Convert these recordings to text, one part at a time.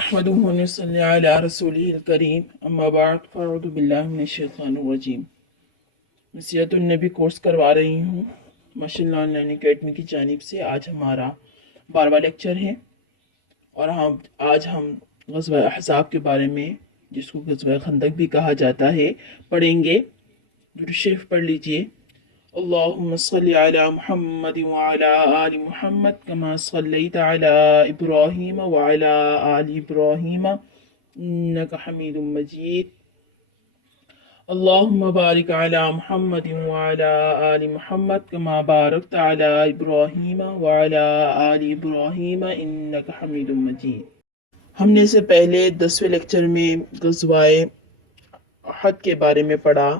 نحمده ونصلي على رسوله الكريم اما بعد فاعوذ باللہ من الشیطان الرجیم۔ میں سیرت النبی کورس کروا رہی ہوں ماشاء اللہ آن لائن اکیڈمی کی جانب سے۔ آج ہمارا 12واں لیکچر ہے اور آج ہم غزوہ احزاب کے بارے میں، جس کو غزوہ خندق بھی کہا جاتا ہے، پڑھیں گے۔ درود شریف پڑھ لیجئے۔ اللہم صلی علی محمد وعلی آل محمد کما صلیت علی ابراہیم وعلی آل ابراہیم انک حمید مجید۔ اللہم بارک علی محمد وعلی آل محمد کما بارکت علی ابراہیم وعلی آل ابراہیم انک حمید مجید۔ ہم نے اس سے پہلے 10ویں لیکچر میں غزوہ احد کے بارے میں پڑھا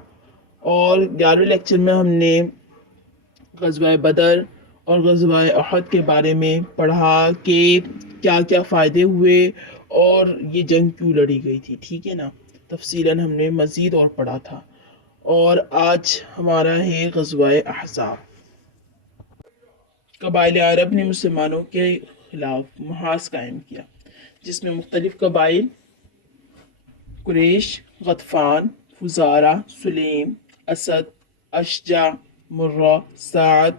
اور 11ویں لیکچر میں ہم نے غزوہ بدر اور غزوہ احد کے بارے میں پڑھا کہ کیا کیا فائدے ہوئے اور یہ جنگ کیوں لڑی گئی تھی، ٹھیک ہے نا۔ تفصیلاً ہم نے مزید اور پڑھا تھا، اور آج ہمارا ہے غزوہ احزاب۔ قبائل عرب نے مسلمانوں کے خلاف محاذ قائم کیا، جس میں مختلف قبائل قریش، غطفان، فزارہ، سلیم، اسد، اشجع، مرہ، سعد،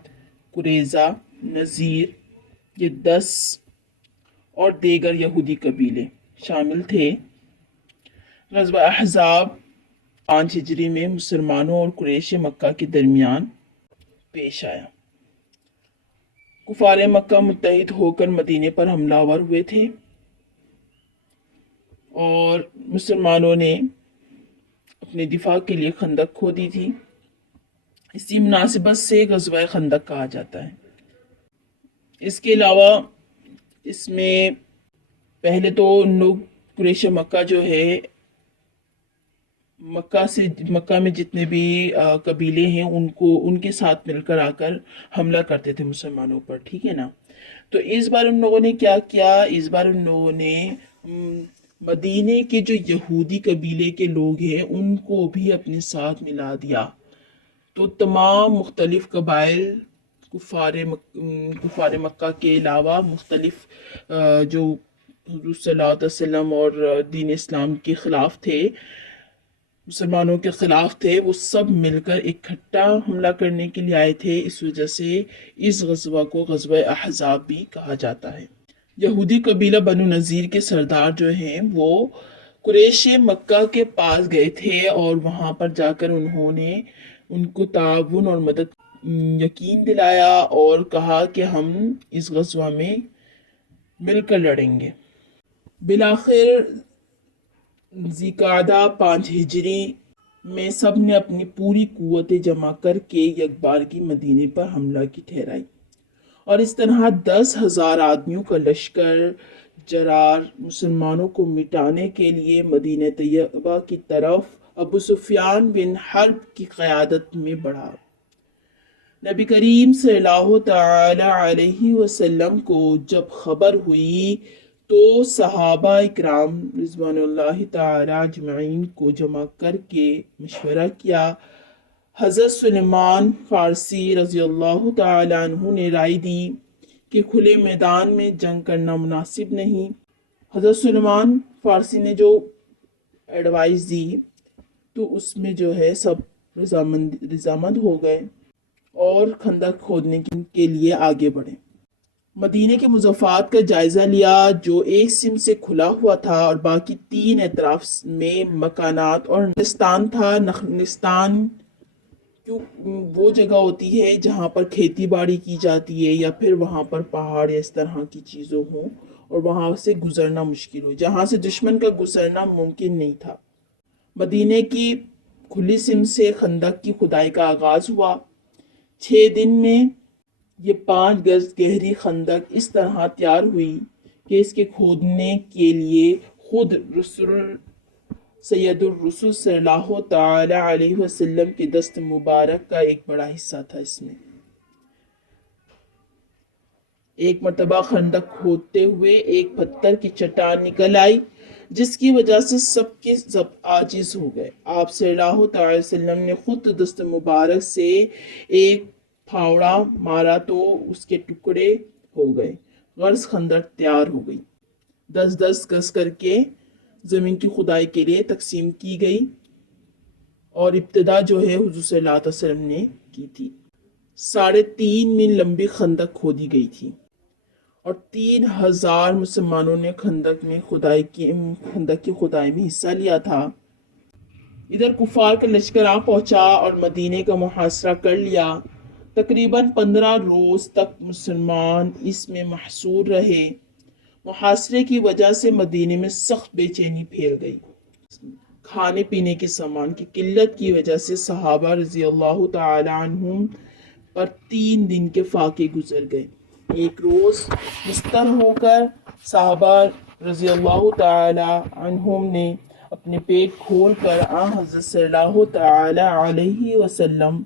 قریظہ، نذیر، یہ 10 اور دیگر یہودی قبیلے شامل تھے۔ غزوہ احزاب 5 ہجری میں مسلمانوں اور قریش مکہ کے درمیان پیش آیا۔ کفار مکہ متحد ہو کر مدینے پر حملہ آور ہوئے تھے اور مسلمانوں نے اپنے دفاع کے لیے خندق کھودی تھی۔ اسی مناسبت سے غزوہ خندق کہا جاتا ہے۔ اس کے علاوہ اس میں پہلے تو ان لوگ قریش مکہ جو ہے، مکہ میں جتنے بھی قبیلے ہیں ان کے ساتھ مل کر آ کر حملہ کرتے تھے مسلمانوں پر، ٹھیک ہے نا۔ تو اس بار ان لوگوں نے کیا کیا، اس بار ان لوگوں نے مدینے کے جو یہودی قبیلے کے لوگ ہیں ان کو بھی اپنے ساتھ ملا دیا۔ تو تمام مختلف قبائل کفار مکہ کے علاوہ مختلف جو حضور صلی اللہ علیہ وسلم اور دین اسلام کے خلاف تھے، مسلمانوں کے خلاف تھے، وہ سب مل کر اکٹھا حملہ کرنے کے لیے آئے تھے۔ اس وجہ سے اس غزوہ کو غزوہ احزاب بھی کہا جاتا ہے۔ یہودی قبیلہ بنو نذیر کے سردار جو ہیں وہ قریش مکہ کے پاس گئے تھے اور وہاں پر جا کر انہوں نے ان کو تعاون اور مدد یقین دلایا اور کہا کہ ہم اس غزوہ میں مل کر لڑیں گے۔ بالآخر ذی-القعدہ 5 ہجری میں سب نے اپنی پوری قوتیں جمع کر کے یکبارگی مدینے پر حملہ کی ٹھہرائی، اور اس طرح 10,000 آدمیوں کا لشکر جرار مسلمانوں کو مٹانے کے لیے مدینہ طیبہ کی طرف ابو سفیان بن حرب کی قیادت میں بڑھا۔ نبی کریم صلی اللہ تعالی علیہ وسلم کو جب خبر ہوئی تو صحابہ اکرام رضوان اللہ تعالی اجمعین کو جمع کر کے مشورہ کیا۔ حضرت سلیمان فارسی رضی اللہ تعالی عنہ نے رائے دی کہ کھلے میدان میں جنگ کرنا مناسب نہیں۔ حضرت سلیمان فارسی نے جو ایڈوائز دی تو اس میں جو ہے سب رضامند ہو گئے اور خندق کھودنے کے لیے آگے بڑھے۔ مدینے کے مضافات کا جائزہ لیا جو ایک سمت سے کھلا ہوا تھا اور باقی 3 اطراف میں مکانات اور نخلستان تھا۔ نخلستان وہ جگہ ہوتی ہے جہاں پر کھیتی باڑی کی جاتی ہے یا پھر وہاں پر پہاڑ یا اس طرح کی چیزوں ہوں اور وہاں سے گزرنا مشکل ہو، جہاں سے دشمن کا گزرنا ممکن نہیں تھا۔ مدینے کی کھلی سمت سے خندق کی کھدائی کا آغاز ہوا۔ 6 دن میں یہ 5 گز گہری خندق اس طرح تیار ہوئی کہ اس کے کھودنے کے لیے خود سید الرسول صلی اللہ تعالی علیہ وسلم کے دست مبارک کا ایک بڑا حصہ تھا۔ اس میں ایک مرتبہ خندق کھودتے ہوئے ایک پتھر کی چٹان نکل آئی جس کی وجہ سے سب کے سب عاجز ہو گئے۔ آپ صلی اللہ تعالی وسلم نے خود دست مبارک سے ایک پھاوڑا مارا تو اس کے ٹکڑے ہو گئے، غرض خندق تیار ہو گئی۔ 10-10 گز کر کے زمین کی کھدائی کے لیے تقسیم کی گئی، اور ابتدا جو ہے حضور صلی اللہ علیہ وسلم نے کی تھی۔ 3.5 میل لمبی خندق کھودی گئی تھی اور 3000 مسلمانوں نے خندق کی کھدائی میں حصہ لیا تھا۔ ادھر کفار کا لشکر آ پہنچا اور مدینے کا محاصرہ کر لیا۔ تقریباً 15 روز تک مسلمان اس میں محصور رہے۔ محاصرے کی وجہ سے مدینے میں سخت بے چینی پھیل گئی۔ کھانے پینے کے سامان کی قلت کی وجہ سے صحابہ رضی اللہ تعالی عنہم پر 3 دن کے فاقے گزر گئے۔ ایک روز مستر ہو کر صحابہ رضی اللہ تعالی عنہم نے اپنے پیٹ کھول کر حضرت صلی اللہ تعالی علیہ وسلم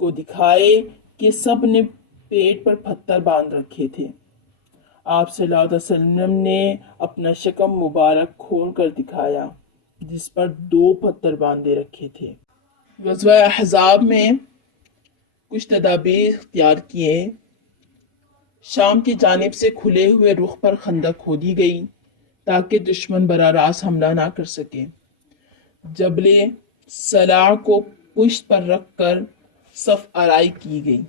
کو دکھائے کہ سب نے پیٹ پر پتھر باندھ رکھے تھے۔ آپ صلی اللہ علیہ وسلم نے اپنا شکم مبارک کھول کر دکھایا جس پر 2 پتھر باندھے رکھے تھے۔ غزوہ احزاب میں کچھ تدابیر اختیار کیے۔ شام کی جانب سے کھلے ہوئے رخ پر خندق کھودی گئی تاکہ دشمن براہ راست حملہ نہ کر سکے۔ جبل سلاع کو پشت پر رکھ کر صف آرائی کی گئی۔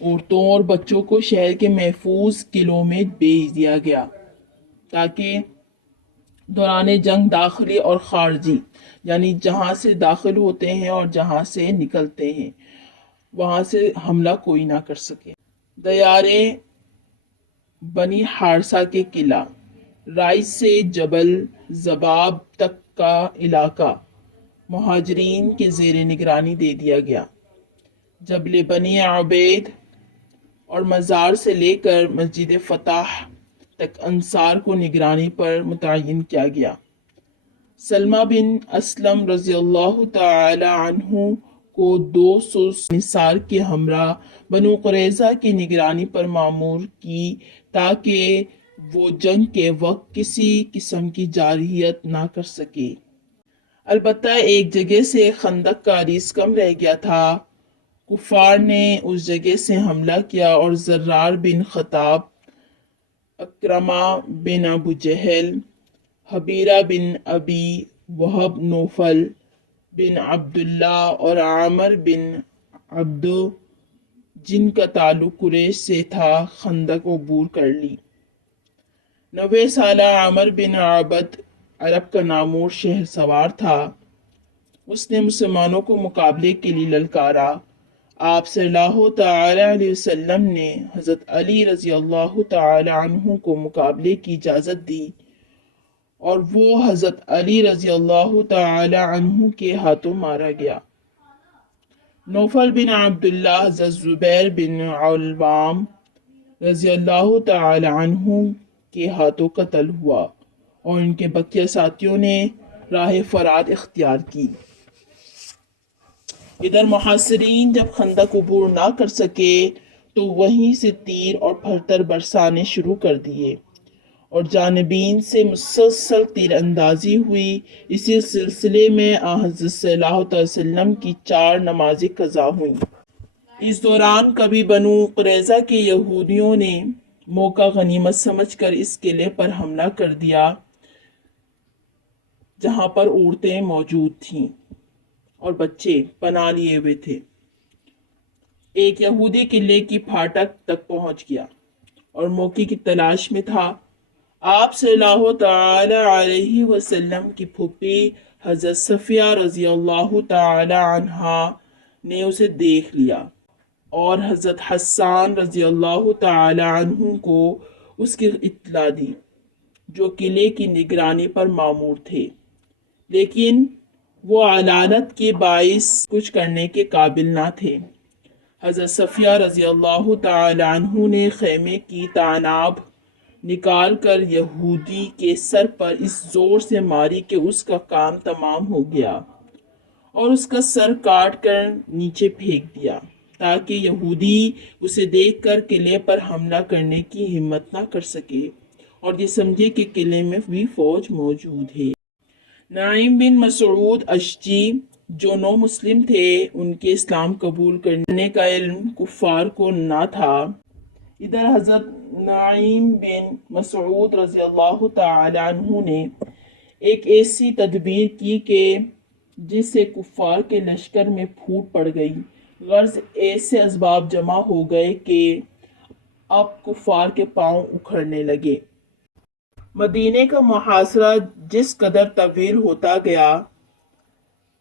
عورتوں اور بچوں کو شہر کے محفوظ قلعوں میں بھیج دیا گیا تاکہ دوران جنگ داخلی اور خارجی، یعنی جہاں سے داخل ہوتے ہیں اور جہاں سے نکلتے ہیں، وہاں سے حملہ کوئی نہ کر سکے۔ دیارے بنی حارثہ کے قلعہ، رائس سے جبل زباب تک کا علاقہ مہاجرین کے زیر نگرانی دے دیا گیا۔ جبل بنی عبید اور مزار سے لے کر مسجد فتح تک انصار کو نگرانی پر متعین کیا گیا۔ سلمہ بن اسلم رضی اللہ تعالی عنہ کو 200 نثار کے ہمراہ بنو قریظہ کی نگرانی پر مامور کی تاکہ وہ جنگ کے وقت کسی قسم کی جارحیت نہ کر سکے۔ البتہ ایک جگہ سے خندق کا عریض کم رہ گیا تھا۔ کفار نے اس جگہ سے حملہ کیا اور زرار بن خطاب، اکرمہ بن ابو جہل، حبیرہ بن ابی وہب، نوفل بن عبداللہ اور عامر بن عبد جن کا تعلق قریش سے تھا، خندق عبور کر لی۔ 90 سالہ عامر بن عبد عرب کا نامور شہر سوار تھا۔ اس نے مسلمانوں کو مقابلے کے لیے للکارا۔ آپ صلی اللہ تعالی علیہ وسلم نے حضرت علی رضی اللہ تعالی عنہ کو مقابلے کی اجازت دی اور وہ حضرت علی رضی اللہ تعالی عنہ کے ہاتھوں مارا گیا۔ نوفل بن عبداللہ حضرت زبیر بن علوام رضی اللہ تعالی عنہ کے ہاتھوں قتل ہوا اور ان کے بقیہ ساتھیوں نے راہ فرار اختیار کی۔ ادھر محاصرین جب خندق عبور نہ کر سکے تو وہیں سے تیر اور پتھر برسانے شروع کر دیے اور جانبین سے مسلسل تیر اندازی ہوئی۔ اسی سلسلے میں حضرت صلی اللہ علیہ وسلم کی 4 نمازیں قضا ہوئیں۔ اس دوران کبھی بنو قریظہ کے یہودیوں نے موقع غنیمت سمجھ کر اس قلعے پر حملہ کر دیا جہاں پر عورتیں موجود تھیں اور بچے پناہ لیے ہوئے تھے۔ ایک یہودی قلعے کی پھاٹک تک پہنچ گیا اور موقع کی تلاش میں تھا۔ آپ صلی اللہ تعالی علیہ وسلم کی پھوپھی حضرت صفیہ رضی اللہ تعالی عنہا نے اسے دیکھ لیا اور حضرت حسان رضی اللہ تعالی عنہ کو اس کی اطلاع دی، جو قلعے کی نگرانی پر مامور تھے، لیکن وہ علانت کے باعث کچھ کرنے کے قابل نہ تھے۔ حضرت صفیہ رضی اللہ تعالی عنہ نے خیمے کی تعناب نکال کر یہودی کے سر پر اس زور سے ماری کہ اس کا کام تمام ہو گیا اور اس کا سر کاٹ کر نیچے پھینک دیا تاکہ یہودی اسے دیکھ کر قلعے پر حملہ کرنے کی ہمت نہ کر سکے اور یہ سمجھے کہ قلعے میں بھی فوج موجود ہے۔ نعیم بن مسعود اشجی جو نو مسلم تھے، ان کے اسلام قبول کرنے کا علم کفار کو نہ تھا، ادھر حضرت نعیم بن مسعود رضی اللہ تعالی عنہ نے ایک ایسی تدبیر کی کہ جس سے کفار کے لشکر میں پھوٹ پڑ گئی، غرض ایسے اسباب جمع ہو گئے کہ اب کفار کے پاؤں اکھڑنے لگے۔ مدینے کا محاصرہ جس قدر طویل ہوتا گیا،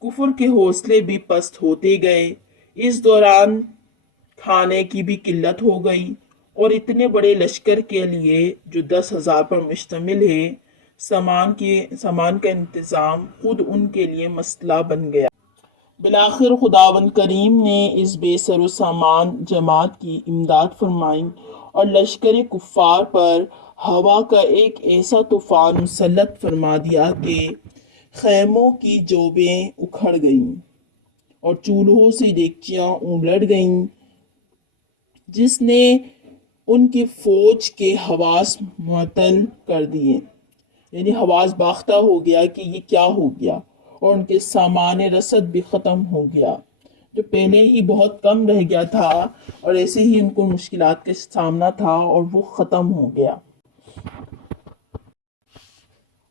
کفر کے حوصلے بھی پست ہوتے گئے۔ اس دوران کھانے کی بھی قلت ہو گئی اور اتنے بڑے لشکر کے لیے جو 10,000 پر مشتمل ہے، سامان کا انتظام خود ان کے لیے مسئلہ بن گیا۔ بالآخر خداوند کریم نے اس بے سر و سامان جماعت کی امداد فرمائی اور لشکر کفار پر ہوا کا ایک ایسا طوفان مسلط فرما دیا کہ خیموں کی جوبیں اکھڑ گئیں اور چولہوں سے دیگچیاں الٹ گئیں، جس نے ان کی فوج کے حواس معطل کر دیے، یعنی حواس باختہ ہو گیا کہ یہ کیا ہو گیا، اور ان کے سامان رسد بھی ختم ہو گیا جو پہلے ہی بہت کم رہ گیا تھا، اور ایسے ہی ان کو مشکلات کا سامنا تھا اور وہ ختم ہو گیا۔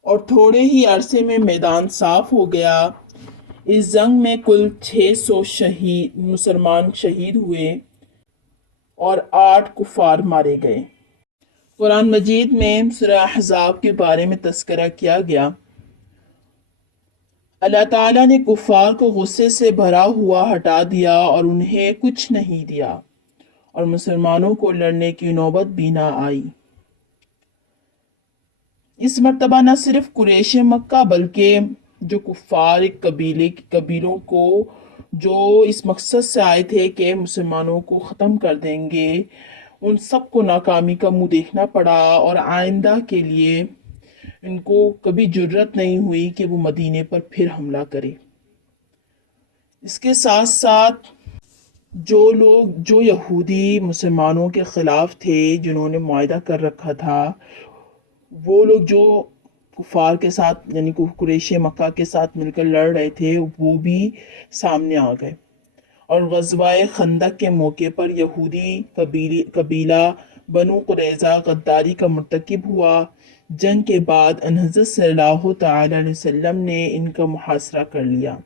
اور تھوڑے ہی عرصے میں میدان صاف ہو گیا۔ اس جنگ میں کل 600 مسلمان شہید ہوئے اور 8 کفار مارے گئے۔ قرآن مجید میں سورہ احزاب کے بارے میں تذکرہ کیا گیا۔ اللہ تعالیٰ نے کفار کو غصے سے بھرا ہوا ہٹا دیا اور انہیں کچھ نہیں دیا، اور مسلمانوں کو لڑنے کی نوبت بھی نہ آئی۔ اس مرتبہ نہ صرف قریش مکہ بلکہ جو کفار قبیلوں کو جو اس مقصد سے آئے تھے کہ مسلمانوں کو ختم کر دیں گے، ان سب کو ناکامی کا منہ دیکھنا پڑا، اور آئندہ کے لیے ان کو کبھی جرت نہیں ہوئی کہ وہ مدینے پر پھر حملہ کرے۔ اس کے ساتھ ساتھ جو یہودی مسلمانوں کے خلاف تھے، جنہوں نے معاہدہ کر رکھا تھا، وہ لوگ جو کفار کے ساتھ یعنی قریش مکہ کے ساتھ مل کر لڑ رہے تھے، وہ بھی سامنے آ گئے، اور غزوہ خندق کے موقع پر یہودی قبیلہ بنو قریظہ غداری کا مرتکب ہوا۔ جنگ کے بعد حضرت صلی اللہ تعالی علیہ وسلم نے ان کا محاصرہ کر لیا،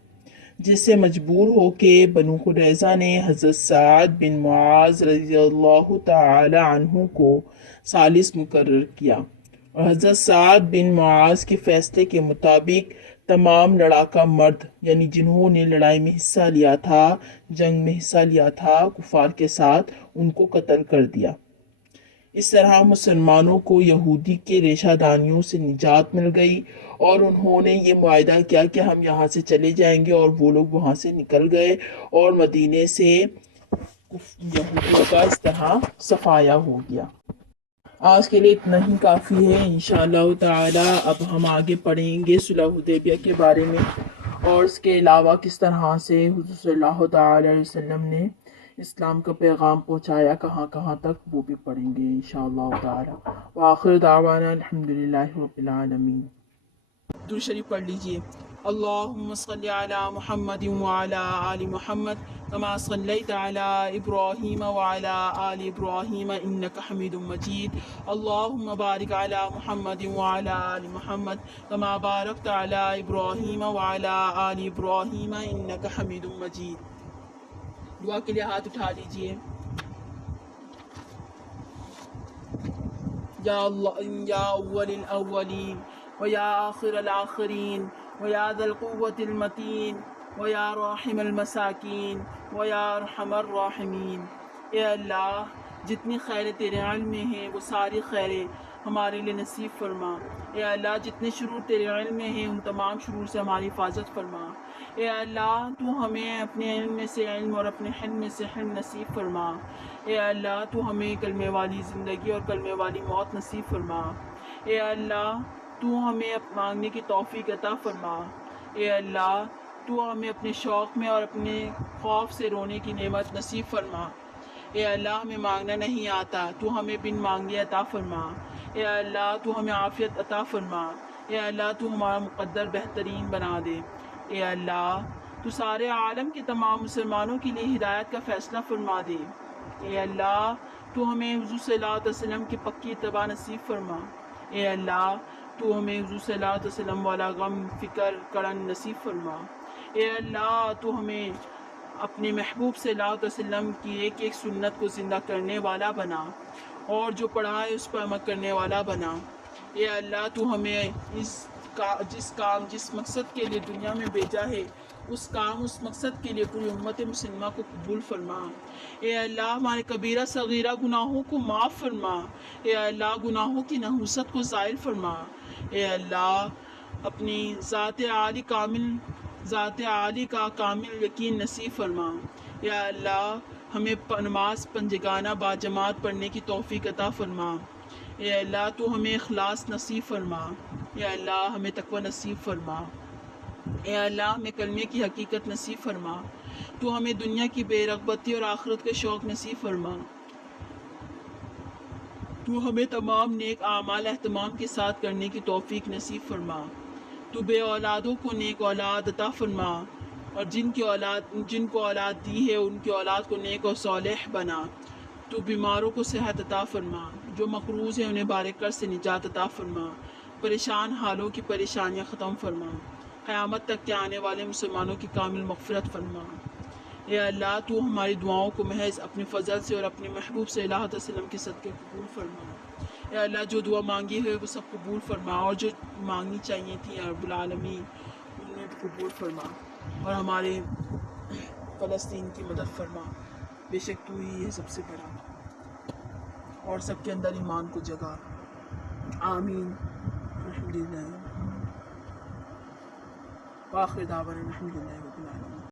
جس سے مجبور ہو کے بنو قریظہ نے حضرت سعد بن معاذ رضی اللہ تعالی عنہ کو ثالث مقرر کیا، اور حضرت سعد بن معاذ کے فیصلے کے مطابق تمام لڑاکا مرد، یعنی جنہوں نے لڑائی میں حصہ لیا تھا، جنگ میں حصہ لیا تھا کفار کے ساتھ، ان کو قتل کر دیا۔ اس طرح مسلمانوں کو یہودی کے ریشہ دانیوں سے نجات مل گئی، اور انہوں نے یہ معاہدہ کیا کہ ہم یہاں سے چلے جائیں گے، اور وہ لوگ وہاں سے نکل گئے، اور مدینے سے یہودیوں کا اس طرح صفایا ہو گیا۔ آج کے لیے اتنا ہی کافی ہے۔ انشاءاللہ تعالی اب ہم آگے پڑھیں گے صلح حدیبیہ کے بارے میں، اور اس کے علاوہ کس طرح سے حضور صلی اللہ تعالی علیہ وسلم نے اسلام کا پیغام پہنچایا کہاں کہاں تک، وہ بھی پڑھیں گے انشاءاللہ تعالی۔ وآخر دعوانا الحمدللہ رب العالمین۔ درود شریف پڑھ لیجئے۔ اللہم صلی علی محمد وعلی آل محمد کما صلیت علی ابراہیم وعلی آل ابراہیم انک حمید مجید۔ اللہم بارک علی محمد وعلی آل محمد کما بارکت علی ابراہیم وعلی آل ابراہیم انک حمید مجید۔ دعا کے لیے ہاتھ اٹھا لیجئے۔ یا اللہ، یا اول الاولین ویا آخر الآخرین ویا ذا القوة المتین ویا راحم المساکین ویا ارحم الراحمین۔ اے اللہ، جتنی خیریں تیرے علم میں ہیں وہ ساری خیریں ہمارے لیے نصیب فرما۔ اے اللہ، جتنے شرور تیرے علم میں ہیں ان تمام شرور سے ہماری حفاظت فرما۔ اے اللہ، تو ہمیں اپنے علم میں سے علم اور اپنے حلم میں سے حلم نصیب فرما۔ اے اللہ، تو ہمیں کلمے والی زندگی اور کلمے والی موت نصیب فرما۔ اے اللہ، تو ہمیں مانگنے کی توفیق عطا فرما۔ اے اللہ، تو ہمیں اپنے شوق میں اور اپنے خوف سے رونے کی نعمت نصیب فرما۔ اے اللہ، ہمیں مانگنا نہیں آتا، تو ہمیں بن مانگے عطا فرما۔ اے اللہ، تو ہمیں عافیت عطا فرما۔ اے اللہ، تو ہمارا مقدر بہترین بنا دے۔ اے اللہ، تو سارے عالم کے تمام مسلمانوں کے لیے ہدایت کا فیصلہ فرما دے۔ اے اللہ، تو ہمیں حضور صلی اللہ علیہ وسلم کی پکی اتباع نصیب فرما۔ اے اللہ تو ہمیں حضور صلی اللہ علیہ وسلم والا غم فکر کڑن نصیب فرما۔ اے اللہ تو ہمیں اپنے محبوب صلی اللہ علیہ وسلم کی ایک ایک سنت کو زندہ کرنے والا بنا، اور جو پڑھا ہے اس پر عمل کرنے والا بنا۔ اے اللہ تو ہمیں جس مقصد کے لیے دنیا میں بھیجا ہے اس مقصد کے لیے پوری امت مسلمہ کو قبول فرما۔ اے اللہ ہمارے کبیرہ صغیرہ گناہوں کو معاف فرما۔ اے اللہ گناہوں کی نحوست کو زائل فرما۔ اے اللہ اپنی ذات عالی کا کامل یقین نصیب فرما۔ یا اللہ ہمیں نماز پنجگانہ باجماعت پڑھنے کی توفیق عطا فرما۔ اے اللہ تو ہمیں اخلاص نصیب فرما۔ یا اللہ ہمیں تقوی نصیب فرما۔ اے اللہ ہمیں کلمے کی حقیقت نصیب فرما۔ تو ہمیں دنیا کی بے رغبتی اور آخرت کے شوق نصیب فرما۔ تو ہمیں تمام نیک اعمال اہتمام کے ساتھ کرنے کی توفیق نصیب فرما۔ تو بے اولادوں کو نیک اولاد عطا فرما، اور جن کو اولاد دی ہے ان کی اولاد کو نیک اور صالح بنا۔ تو بیماروں کو صحت عطا فرما، جو مقروض ہیں انہیں بارکت سے نجات عطا فرما، پریشان حالوں کی پریشانیاں ختم فرما، قیامت تک کے آنے والے مسلمانوں کی کامل مغفرت فرما۔ اے اللہ تو ہماری دعاؤں کو محض اپنے فضل سے اور اپنے محبوب صلی اللہ علیہ وسلم کے صدقے قبول فرما۔ اے اللہ جو دعا مانگی ہے وہ سب قبول فرما، اور جو مانگنی چاہیے تھی یا رب العالمین انہیں قبول فرما، اور ہمارے فلسطین کی مدد فرما۔ بے شک تو ہی ہے سب سے بڑا، اور سب کے اندر ایمان کو جگا۔ آمین۔ الحمدللہ وآخر دعوانا الحمدللہ رب العالمین۔